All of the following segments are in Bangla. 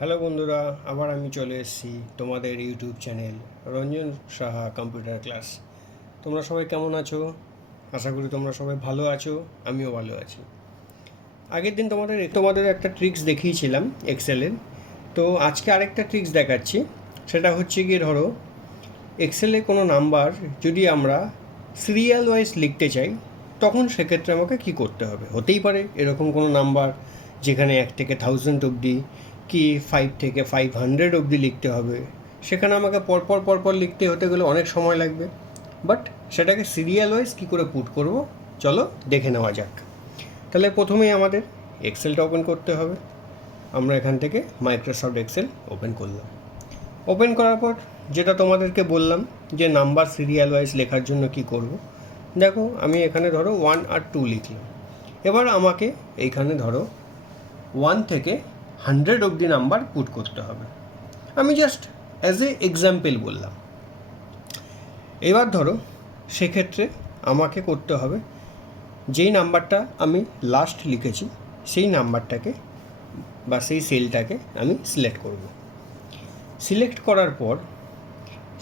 হ্যালো বন্ধুরা, আবার আমি চলে এসেছি তোমাদের YouTube channel Ranjan Saha computer class. তোমরা সবাই কেমন আছো? আশা করি তোমরা সবাই ভালো আছো, আমিও ভালো আছি। আগের দিন তোমাদের একটা ট্রিক্স দেখিয়েছিলাম এক্সেলের। তো আজকে আরেকটা ট্রিক্স দেখাচ্ছি। সেটা হচ্ছে গিয়ে ধরো, এক্সেলে কোনো নাম্বার যদি আমরা সিরিয়াল ওয়াইজ লিখতে চাই, তখন সেক্ষেত্রে আমাকে কি করতে হবে। হতেই পারে এরকম কোনো নাম্বার যেখানে 1 থেকে 1000 অবধি কি 5 থেকে 500 অবধি লিখতে হবে। সেখানে আমাকে পরপর লিখতে হতে গেলে অনেক সময় লাগবে। বাট সেটাকে সিরিয়াল ওয়াইজ কী করে পুট করব, চলো দেখে নেওয়া যাক। তাহলে প্রথমেই আমাদের এক্সেলটা ওপেন করতে হবে। আমরা এখান থেকে মাইক্রোসফট এক্সেল ওপেন করলাম। ওপেন করার পর যেটা তোমাদেরকে বললাম যে নাম্বার সিরিয়াল ওয়াইজ লেখার জন্য কি করব, দেখো আমি এখানে ধরো 1 আর 2 লিখলাম। এবার আমাকে এইখানে ধরো 1 থেকে 100 অবধি নাম্বার পুট করতে হবে। আমি জাস্ট অ্যাজ এ এক্সাম্পল বললাম। এবার ধরো সেক্ষেত্রে আমাকে করতে হবে, যেই নাম্বারটা আমি লাস্ট লিখেছি সেই নাম্বারটাকে বা সেই সেলটাকে আমি সিলেক্ট করব। সিলেক্ট করার পর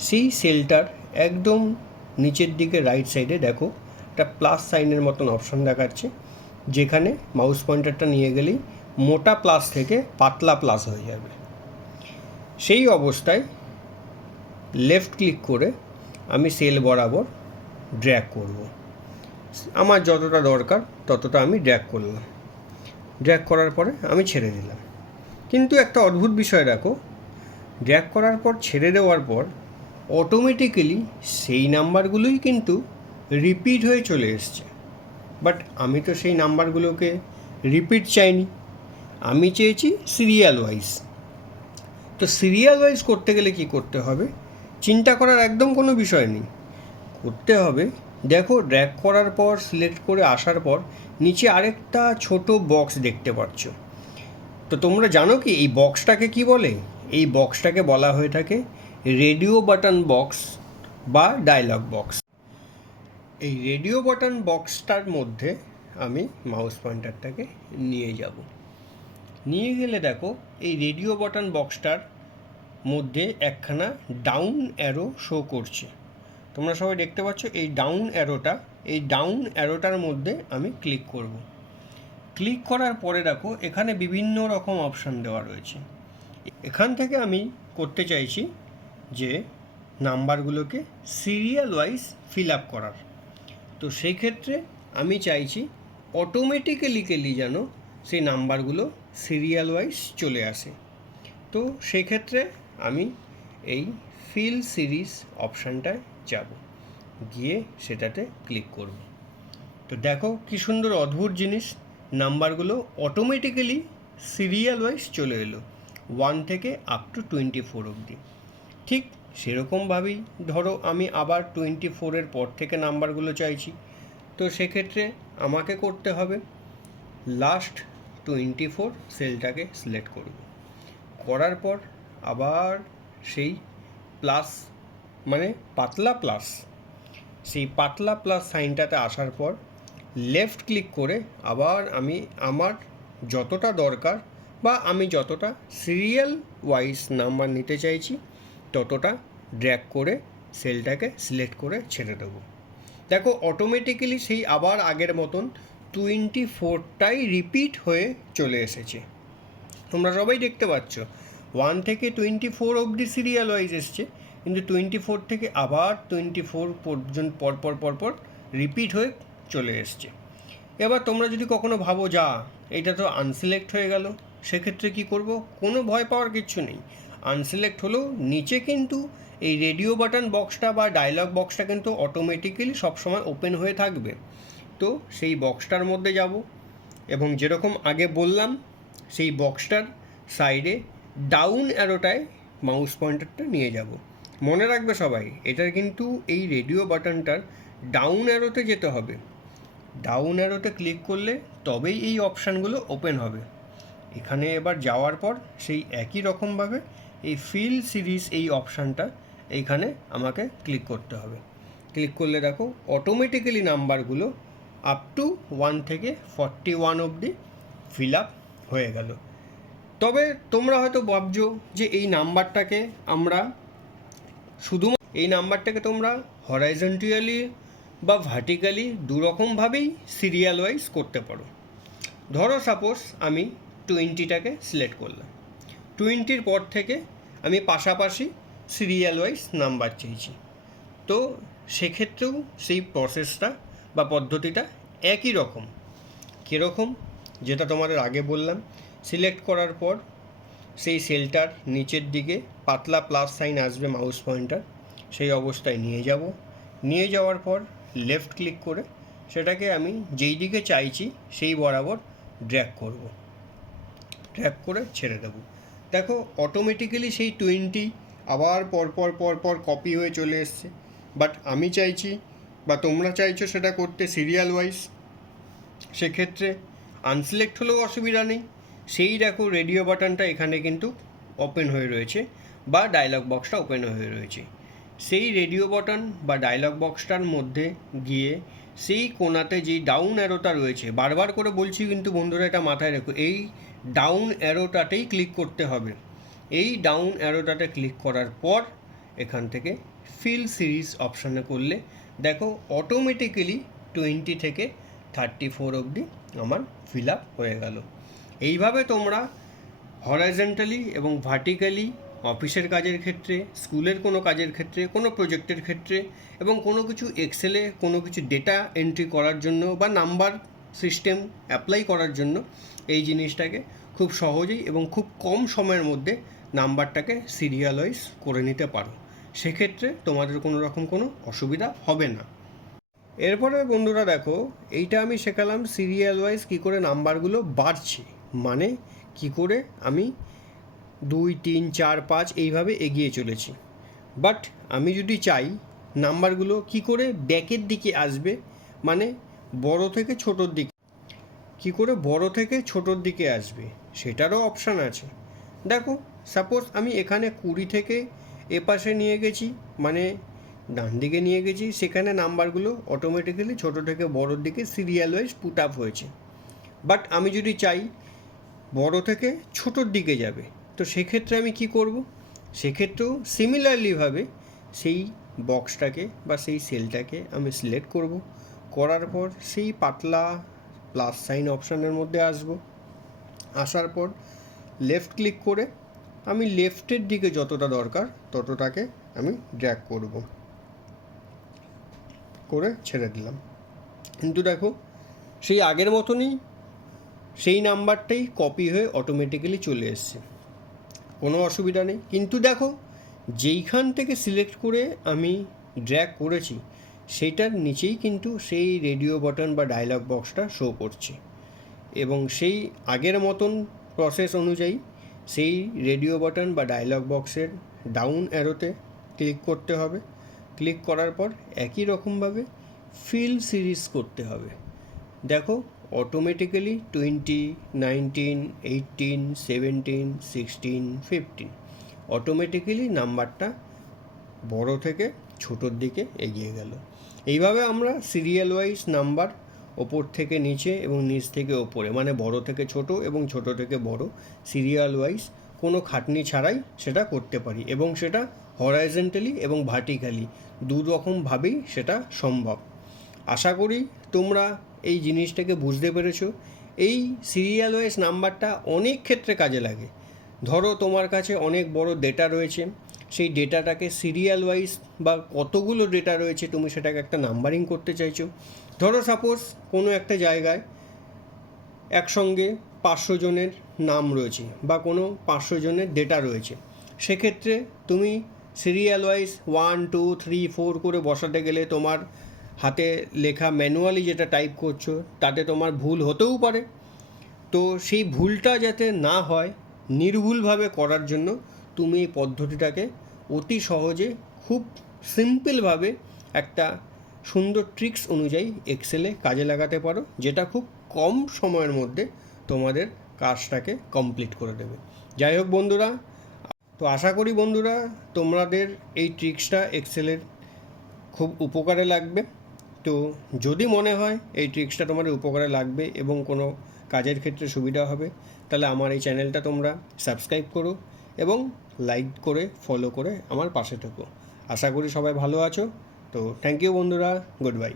সেই সেলটার একদম নিচের দিকে রাইট সাইডে দেখো একটা প্লাস সাইনের মতন অপশন দেখাচ্ছে, যেখানে মাউস পয়েন্টারটা নিয়ে গেলেই মোটা প্লাস থেকে পাতলা প্লাস হয়ে যাবে। সেই অবস্থায় লেফট ক্লিক করে আমি সেল বরাবর ড্র্যাগ করব। আমার যতটা দরকার ততটা আমি ড্র্যাগ করলাম। ড্র্যাগ করার পরে আমি ছেড়ে দিলাম। কিন্তু একটা অদ্ভুত বিষয় দেখো, ড্র্যাগ করার পর ছেড়ে দেওয়ার পর অটোমেটিক্যালি সেই নাম্বারগুলোই কিন্তু রিপিট হয়ে চলে এসছে। বাট আমি তো সেই নাম্বারগুলোকে রিপিট চাইনি, আমি চেয়েছি সিরিয়াল ওয়াইজ। তো সিরিয়াল ওয়াইজ করতে গেলে কি করতে হবে, চিন্তা করার একদম কোনো বিষয় নেই। করতে হবে, দেখো ড্র্যাগ করার পর সিলেক্ট করে আসার পর নিচে আরেকটা ছোট বক্স দেখতে পাচ্ছ। তো তোমরা জানো কি এই বক্সটাকে কি বলে? এই বক্সটাকে বলা হয়ে থাকে রেডিও বাটন বক্স বা ডায়লগ বক্স। এই রেডিও বাটন বক্সটার মধ্যে আমি মাউস পয়েন্টারটাকে নিয়ে যাব। নিয়ে গেলে দেখো এই রেডিও বাটন বক্সটার মধ্যে একখানা ডাউন অ্যারো শো করছে। তোমরা সবাই দেখতে পাচ্ছ এই ডাউন অ্যারোটার মধ্যে আমি ক্লিক করব। ক্লিক করার পরে দেখো এখানে বিভিন্ন রকম অপশান দেওয়া রয়েছে। এখান থেকে আমি করতে চাইছি যে নাম্বারগুলোকে সিরিয়াল ওয়াইজ ফিল আপ করার। তো সেই ক্ষেত্রে আমি চাইছি অটোমেটিক্যালি যেন সেই নাম্বারগুলো সিরিয়াল ওয়াইজ চলে আসে। তো সেই ক্ষেত্রে আমি এই ফিল সিরিজ অপশানটায় যাব, গিয়ে সেটাতে ক্লিক করব। তো দেখো কী সুন্দর অদ্ভুত জিনিস, নাম্বারগুলো অটোমেটিক্যালি সিরিয়াল ওয়াইজ চলে এলো 1 থেকে আপ টু 24 অবধি। ঠিক সেরকমভাবেই ধরো আমি আবার 24-এর পর থেকে নাম্বারগুলো চাইছি। তো সেক্ষেত্রে আমাকে করতে হবে লাস্ট 24 সেলটাকে সিলেক্ট করব। করার পর আবার সেই প্লাস মানে পাতলা প্লাস, সেই পাতলা প্লাস সাইনটাতে আসার পর লেফট ক্লিক করে আবার আমি আমার যতটা দরকার বা আমি যতটা সিরিয়াল ওয়াইজ নাম্বার নিতে চাইছি ততটা ড্র্যাগ করে সেলটাকে সিলেক্ট করে ছেড়ে দেবো। দেখো অটোমেটিক্যালি সেই আবার আগের মতন 24টাই রিপিট হয়ে চলে এসেছে। তোমরা সবাই দেখতে পাচ্ছ 1 থেকে 24 অবধি সিরিয়াল ওয়াইজ এসছে, কিন্তু 24 থেকে আবার 24 পর্যন্ত পরপর রিপিট হয়ে চলে এসছে। এবার তোমরা যদি কখনো ভাবো যা এটা তো আনসিলেক্ট হয়ে গেল, সেক্ষেত্রে কি করব? কোনো ভয় পাওয়ার কিচ্ছু নেই। আনসিলেক্ট হলেও নিচে কিন্তু এই রেডিও বাটন বক্সটা বা ডায়লগ বক্সটা কিন্তু অটোমেটিক্যালি সবসময় ওপেন হয়ে থাকবে। তো সেই বক্সটার মধ্যে যাব এবং যেরকম আগে বললাম সেই বক্সটার সাইডে ডাউন অ্যারোটায় মাউস পয়েন্টারটা নিয়ে যাব। মনে রাখবে সবাই, এটার কিন্তু এই রেডিও বাটনটার ডাউন অ্যারোতে যেতে হবে। ডাউন অ্যারোতে ক্লিক করলে তবেই এই অপশানগুলো ওপেন হবে। এখানে এবার যাওয়ার পর সেই একই রকমভাবে এই ফিল সিরিজ এই অপশানটা এইখানে আমাকে ক্লিক করতে হবে। ক্লিক করলে দেখো অটোমেটিক্যালি নাম্বারগুলো আপ টু 1 থেকে 41 অবধি ফিল আপ হয়ে গেল। তবে তোমরা হয়তো ভাবছো যে এই নাম্বারটাকে আমরা এই নাম্বারটাকে তোমরা হরাইজন্টালি বা ভার্টিক্যালি দুরকমভাবেই সিরিয়াল ওয়াইজ করতে পারো। ধরো সাপোজ আমি 20টাকে সিলেক্ট করলাম, 20র পর থেকে আমি পাশাপাশি সিরিয়াল ওয়াইজ নাম্বার চেয়েছি, তো সেক্ষেত্রেও সেই প্রসেসটা বা পদ্ধতিটা একই রকম। কীরকম? যেটা তোমাদের আগে বললাম, সিলেক্ট করার পর সেই সেলটার নিচের দিকে পাতলা প্লাস সাইন আসবে মাউস পয়েন্টার, সেই অবস্থায় নিয়ে যাওয়ার পর লেফট ক্লিক করে সেটাকে আমি যেই দিকে চাইছি সেই বরাবর ড্র্যাগ করে ছেড়ে দেবো। দেখো অটোমেটিক্যালি সেই 20 আবার পর কপি হয়ে চলে এসছে। বাট আমি চাইছি বা তোমরা চাইছো সেটা করতে সিরিয়াল ওয়াইজ, সেক্ষেত্রে আনসিলেক্ট হলেও অসুবিধা নেই। সেই দেখো রেডিও বাটনটা এখানে কিন্তু ওপেন হয়ে রয়েছে বা ডায়লগ বক্সটা ওপেন হয়ে রয়েছে। সেই রেডিও বাটন বা ডায়লগ বক্সটার মধ্যে গিয়ে সেই কোণাতে যেই ডাউন অ্যারোটা রয়েছে, বারবার করে বলছি কিন্তু বন্ধুরা এটা মাথায় রেখো, এই ডাউন অ্যারোটাতেই ক্লিক করতে হবে। এই ডাউন অ্যারোটাতে ক্লিক করার পর এখান থেকে ফিল সিরিজ অপশানে করলে দেখো অটোমেটিক্যালি 20 থেকে 34 অবধি আমার ফিল আপ হয়ে গেল। এইভাবে তোমরা হরাইজন্টালি এবং ভার্টিক্যালি অফিসের কাজের ক্ষেত্রে, স্কুলের কোনো কাজের ক্ষেত্রে, কোনো প্রজেক্টের ক্ষেত্রে এবং কোনো কিছু এক্সেলে কোনো কিছু ডেটা এন্ট্রি করার জন্য বা নাম্বার সিস্টেম অ্যাপ্লাই করার জন্য এই জিনিসটাকে খুব সহজেই এবং খুব কম সময়ের মধ্যে নাম্বারটাকে সিরিয়াল ওয়াইজ করে নিতে পারো। সেক্ষেত্রে তোমাদের কোনো রকম কোনো অসুবিধা হবে না। এরপরে বন্ধুরা দেখো, এইটা আমি শেখালাম সিরিয়াল ওয়াইজ কী করে নাম্বারগুলো বাড়ছে, মানে কি করে আমি 2, 3, 4, 5 এইভাবে এগিয়ে চলেছি। বাট আমি যদি চাই নাম্বারগুলো কি করে ব্যাকের দিকে আসবে, মানে বড় থেকে ছোটোর দিকে, কি করে বড় থেকে ছোটোর দিকে আসবে সেটারও অপশান আছে। দেখো সাপোজ আমি এখানে 20 থেকে এপাশে নিয়ে গেছি, মানে ডান দিকে নিয়ে গেছি, সেখানে নাম্বারগুলো অটোমেটিক্যালি ছোটো থেকে বড়োর দিকে সিরিয়াল ওয়াইজ পুট আপ হয়েছে। বাট আমি যদি চাই বড় থেকে ছোটোর দিকে যাবে, তো সেক্ষেত্রে আমি কি করব? সেক্ষেত্রেও সিমিলারলিভাবে সেই বক্সটাকে বা সেই সেলটাকে আমি সিলেক্ট করার পর সেই পাতলা প্লাস সাইন অপশানের মধ্যে আসার পর লেফট ক্লিক করে আমি লেফটের দিকে যতটা দরকার ততটাকে আমি ড্র্যাগ করে ছেড়ে দিলাম। কিন্তু দেখো সেই আগের মতনই সেই নাম্বারটাই কপি হয়ে অটোমেটিক্যালি চলে এসছে, কোনো অসুবিধা নেই। কিন্তু দেখো যেইখান থেকে সিলেক্ট করে আমি ড্র্যাগ করেছি সেইটার নিচেই কিন্তু সেই রেডিও বাটন বা ডায়লগ বক্সটা শো করছে, এবং সেই আগের মতন প্রসেস অনুযায়ী সেই রেডিও বাটন বা ডায়লগ বক্সের ডাউন অ্যারোতে ক্লিক করতে হবে। ক্লিক করার পর একই রকমভাবে ফিল সিরিজ করতে হবে। দেখো অটোমেটিক্যালি 20, 19, 18, 17, 16, 15 অটোমেটিক্যালি নাম্বারটা বড় থেকে ছোটোর দিকে এগিয়ে গেল। এইভাবে আমরা সিরিয়াল ওয়াইজ নাম্বার ওপর থেকে নিচে এবং নিচ থেকে ওপরে, মানে বড় থেকে ছোট এবং ছোট থেকে বড়, সিরিয়াল ওয়াইজ কোনো খাটনি ছাড়াই সেটা করতে পারি, এবং সেটা হরাইজন্টালি এবং ভার্টিক্যালি দু রকমভাবেই সেটা সম্ভব। আশা করি তোমরা এই জিনিসটাকে বুঝতে পেরেছো। এই সিরিয়াল ওয়াইজ নাম্বারটা অনেক ক্ষেত্রে কাজে লাগে। ধরো তোমার কাছে অনেক বড় ডেটা রয়েছে, সেই ডেটাটাকে সিরিয়াল ওয়াইজ বা কতগুলো ডেটা রয়েছে তুমি সেটাকে একটা নাম্বারিং করতে চাইছো। ধরো সাপোজ কোনো একটা জায়গায় একসঙ্গে 500 জনের নাম রয়েছে বা কোনো 500 জনের ডেটা রয়েছে, সেক্ষেত্রে তুমি সিরিয়াল ওয়াইজ 1, 2, 3, 4 করে বসাতে গেলে তোমার হাতে লেখা ম্যানুয়ালি যেটা টাইপ করছো তাতে তোমার ভুল হতেও পারে। তো সেই ভুলটা যাতে না হয় নির্ভুলভাবে করার জন্য তুমি এই পদ্ধতিটাকে অতি সহজে খুব সিম্পলভাবে একটা সুন্দর ট্রিক্স অনুযায়ী এক্সেলে কাজে লাগাতে পারো, যেটা খুব কম সময়ের মধ্যে তোমাদের কাজটাকে কমপ্লিট করে দেবে। যাই হোক বন্ধুরা, তো আশা করি বন্ধুরা তোমাদের এই ট্রিক্সটা এক্সেলের খুব উপকারে লাগবে। তো যদি মনে হয় এই ট্রিক্সটা তোমাদের উপকারে লাগবে এবং কোনো কাজের ক্ষেত্রে সুবিধা হবে, তাহলে আমার এই চ্যানেলটা তোমরা সাবস্ক্রাইব করো এবং লাইক করে ফলো করে আমার পাশে থেকো। আশা করি সবাই ভালো আছো। তো থ্যাংক ইউ বন্ধুরা, গুড বাই।